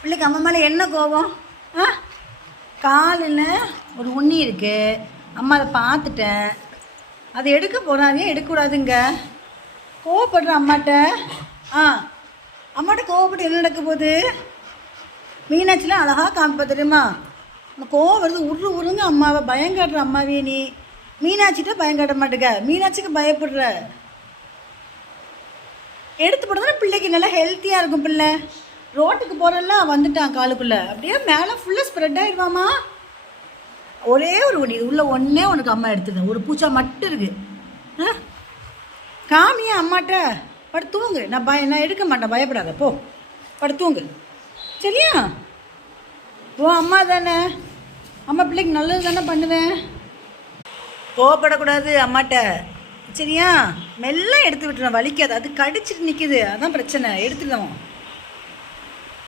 பிள்ளைக்கு அம்மா மேலே என்ன கோபம்? ஆ? காலில் ஒரு உண்ணி இருக்குது அம்மா அதை பார்த்துட்டேன். அதை எடுக்க போகிறாங்க எடுக்கக்கூடாதுங்க? கோவப்படுற அம்மாட்ட. ஆ. அம்மாட்ட கோவப்பட்டு என்ன நடக்க போகுது? மீனாட்சிலாம் அழகாக காமிப்பா தெரியுமா? உனக்கு கோவம் வருது. உரு உருங்க அம்மாவை. பயம் காட்டுற அம்மாவே நீ. மீனாட்சிட்ட பயம் காட்ட மாட்டேங்க மீனாட்சிக்கு பயப்படுற. எடுத்து போடுறதுன்னா பிள்ளைக்கு நல்லா ஹெல்த்தியாக இருக்கும் பிள்ளை. ரோட்டுக்கு போகிறெல்லாம் வந்துட்டான் காலுக்குள்ளே. அப்படியே மேலே ஃபுல்லாக ஸ்ப்ரெட் ஆயிடுவாமா ஒரே ஒரு ஒன்று உள்ள ஒன்றே உனக்கு அம்மா எடுத்துக்க ஒரு பூச்சா மட்டும் இருக்கு. ஆ? காமியா அம்மாட்ட? படுத்துவோங்க தூங்கு. நான் பய நான் எடுக்க மாட்டேன். பயப்படாத. போ. படுத்து தூங்கு. சரியா? ஓ அம்மா தானே. அம்மா பிள்ளைக்கு நல்லது தானே பண்ணுவேன். கோவப்படக்கூடாது அம்மாட்ட. சரியா? மெல்ல எடுத்து விட்டுறேன் வலிக்காது. அது கடிச்சிட்டு நிற்கிது அதான் பிரச்சனை. எடுத்துடுவோம்